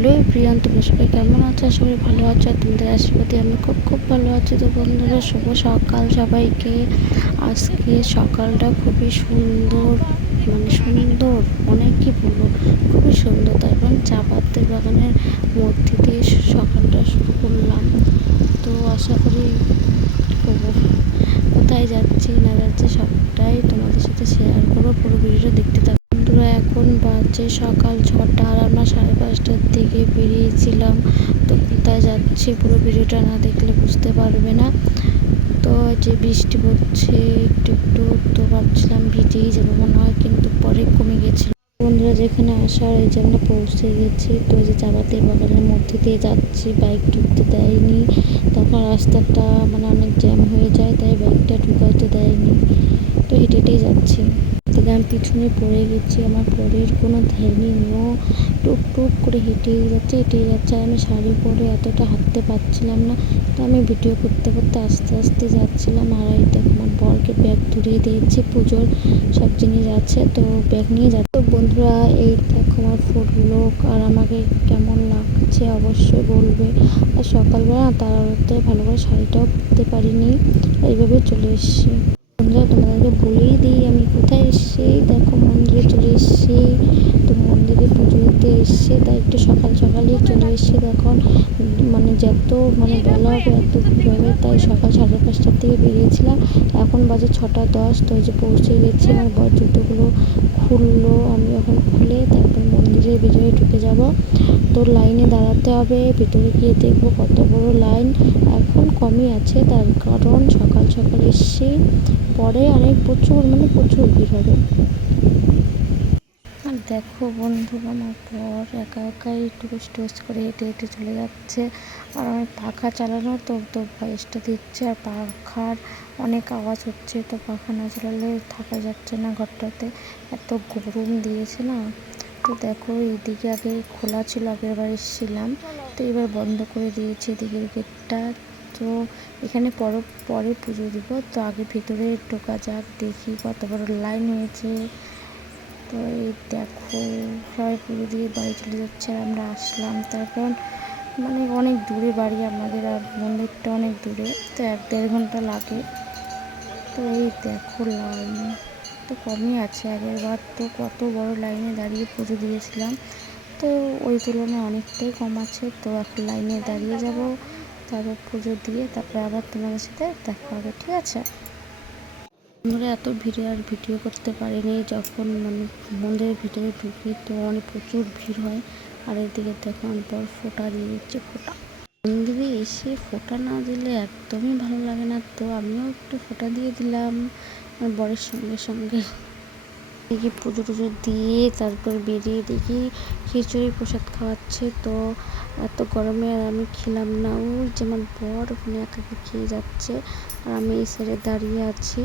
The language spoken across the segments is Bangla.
হ্যালো প্রিয়ান, তোমরা সবাই কেমন আছো? আশা করি ভালো আছো। আর তোমাদের আশীর্বাদে আমি খুব ভালো আছি। তো বন্ধুরা, শুভ সকাল সবাইকে। আজকে সকালটা খুবই সুন্দর, সুন্দর, অনেক কি বলবো, খুবই সুন্দর। তারপর চা পাতা বাগানের মধ্যে দিয়ে সকালটা শুরু করলাম। তো আশা করি কোথায় যাচ্ছি না যাচ্ছি সবটাই তোমাদের সাথে শেয়ার করবো। পুরো ভিডিওটা দেখতে থাকো বন্ধুরা। এখন বাজে সকাল 6টা আর আমরা 5:30টার দিকে বেরিয়েছিলাম। তো কোথায় যাচ্ছি পুরো ভিডিওটা না দেখলে বুঝতে পারবে না। তো যে বৃষ্টি পড়ছে একটু একটু, তো ভাবছিলাম ভিজেই যাবো মনে হয়, কিন্তু পরে কমে গেছিল। বন্ধুরা, যেখানে আসার এই জন্য পৌঁছে গেছি। তো যে চাপাতি বাগানের মধ্যে দিয়ে যাচ্ছি, বাইক ঢুকতে দেয়নি। তখন রাস্তাটা অনেক জ্যাম হয়ে যায়, তাই বাইকটা ঢুকাতে দেয়নি। তো হেঁটে হেঁটেই যাচ্ছি। থেকে আমি পিছনে পড়ে গেছি, আমার পরের কোনো ধ্যানই নেই। ও টুক টুক করে হেঁটেই যাচ্ছে। আর আমি শাড়ি পরে এতটা হাঁটতে পারছিলাম না। তো আমি ভিডিও করতে করতে আস্তে আস্তে যাচ্ছিলাম। আর এই দেখো, আমার বরকে ব্যাগ ধরিয়ে দিয়েছি, পুজোর সব জিনিস আছে, তো ব্যাগ নিয়ে যাচ্ছে। তো বন্ধুরা, এই দেখো আমার ফুড লুক, আর আমাকে কেমন লাগছে অবশ্যই বলবে। আর সকালবেলা তাড়াহুড়োতে ভালো করে শাড়িটাও পরতে পারিনি, এইভাবে চলে এসেছি। বন্ধুরা, তোমাদেরকে বলেই দিই আমি কোথায় এসেছি। দেখো, মন্দিরে চলে এসেছি। তো মন্দিরে পুজো দিতে এসেছি, তাই একটু সকাল সকালই চলে এসেছি। তখন যত বেলা হবে এত ভিড় হবে, তাই সকাল 5:30টার থেকে বেরিয়েছিলাম। এখন বাজে 6:10। তো এই যে পৌঁছে গেছি। আমার বর জুতোগুলো খুললো, আমি এখন খুলে তারপর মন্দিরের ভিতরে ঢুকে যাব। তো লাইনে দাঁড়াতে হবে, ভিতরে গিয়ে দেখবো কত বড় লাইন। এখন কমই আছে, তার কারণ সকাল সকাল এসেছি, পরে অনেক প্রচুর ভিড় হবে। আর দেখো বন্ধুরা, আমার পর একা একাই টুস করে হেঁটে হেঁটে চলে যাচ্ছে। আর আমি পাখা চালানো, তো ভয়েসটা দিচ্ছে, আর পাখার অনেক আওয়াজ হচ্ছে। তো পাখা না চালালে থাকা যাচ্ছে না ঘরটাতে, এত গরম দিয়েছে না। তো দেখো, এইদিকে আগে খোলা ছিল, আগের বার এসেছিলাম, তো এবার বন্ধ করে দিয়েছে এদিকের গেটটা। তো এখানে পরে পুজো দিব। তো আগে ভিতরে ঢোকা যাক, দেখি কত বড় লাইন হয়েছে। তো এই দেখো, সবাই পুজো দিয়ে বাড়ি চলে যাচ্ছে, আর আমরা আসলাম। তারপর অনেক দূরে বাড়ি আমাদের, আর মন্দিরটা অনেক দূরে, তো 1-1.5 ঘন্টা লাগে। তো এই দেখো লাইন তো কমই আছে, আগের বার তো কত বড় লাইনে দাঁড়িয়ে পুজো দিয়েছিলাম। তো ওই তুলনায় অনেকটাই কম আছে। তো এখন লাইনে দাঁড়িয়ে যাব, তারপর পুজো দিয়ে তারপর আবার তোমাদের সাথে দেখা হবে, ঠিক আছে? আমরা এত ভিড়ে আর ভিডিও করতে পারিনি। যখন মন্দিরের ভিতরে ঢুকি তো প্রচুর ভিড় হয়। আর এদিকে দেখো, আমার বর ফোঁটা দিয়ে দিচ্ছে। মন্দিরে এসে ফোঁটা না দিলে একদমই ভালো লাগে না। তো আমিও একটু ফোঁটা দিয়ে দিলাম আমার বরের সঙ্গে সঙ্গে। দেখি পুজো টুজো দিয়ে তারপর বেরিয়ে দেখি খিচুড়ি প্রসাদ খাওয়াচ্ছে। তো এত গরমে আর আমি খেলাম না। ওই যে আমার বর ওখানে একা খেয়ে যাচ্ছে, আর আমি এই সাইডে দাঁড়িয়ে আছি।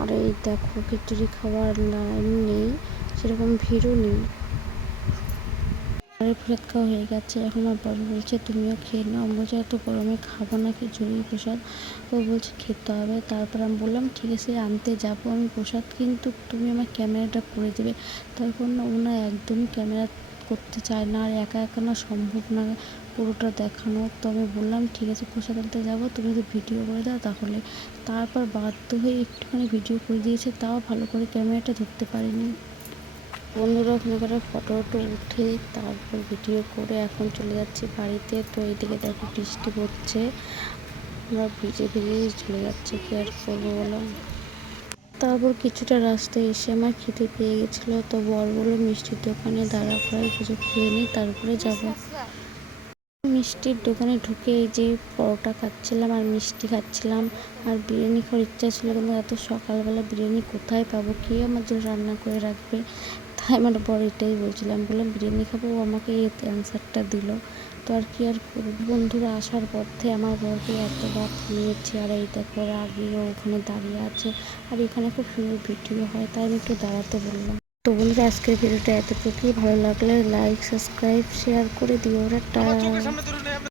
আর এই দেখো, খিচুড়ি খাওয়ার লাইন নেই, সেরকম ভিড়ও নেই। আর প্রসাদ খাওয়া হয়ে গেছে। এখন আমার বর বলছে তুমিও খেয়ে নাও। আমি বলছি এত গরমে খাবো না খিচুড়ি প্রসাদ। তো বলছে খেতে হবে। তারপর আমি বললাম ঠিক আছে, আনতে যাবো আমি প্রসাদ, কিন্তু তুমি আমার ক্যামেরাটা করে দেবে। তখন ওনা একদমই ক্যামেরা করতে চায় না, আর একা একা না সম্ভব না পুরোটা দেখানো। তো আমি বললাম ঠিক আছে, প্রসাদ আনতে যাবো, তুমি যদি ভিডিও করে দাও তাহলে। তারপর বাধ্য হয়ে একটুখানি ভিডিও করে দিয়েছে, তাও ভালো করে ক্যামেরাটা ধরতে পারিনি। বন্ধুরা, ওখানে করে ফটো উঠে তারপর ভিডিও করে এখন চলে যাচ্ছি বাড়িতে। তো এইদিকে দেখো বৃষ্টি পড়ছে, আমরা ভিজে চলে যাচ্ছি, কি আর করবো বলো। তারপর কিছুটা রাস্তায় এসে আমার খিদে পেয়ে গেছিলো। তো বর বললো মিষ্টির দোকানে দাঁড়া করাই কিছু খেয়ে নিই, তারপরে যাব। মিষ্টির দোকানে ঢুকে এই যে পরোটা খাচ্ছিলাম আর মিষ্টি খাচ্ছিলাম, আর বিরিয়ানি খাওয়ার ইচ্ছা ছিল, কিন্তু এত সকালবেলা বিরিয়ানি কোথায় পাবো, কে আমার জন্য রান্না করে রাখবে। তাই আমার বর এটাই বলছিলাম, বললাম বিরিয়ানি খাবো, ও আমাকে এই অ্যান্সারটা দিল। তো আর কি আর করবো। বন্ধুরা, আসার পথে আমার বরকে এতবার নিয়েছি, আর এই দেখো আগেও ওখানে দাঁড়িয়ে আছে, আর এখানে খুব সুন্দর ভিডিও হয়, তাই আমি একটু দাঁড়াতে বললাম। তো বন্ধুরা, আজকের ভিডিওটা এতটুকুই। ভালো লাগলে লাইক, সাবস্ক্রাইব, শেয়ার করে দিও। টাটা।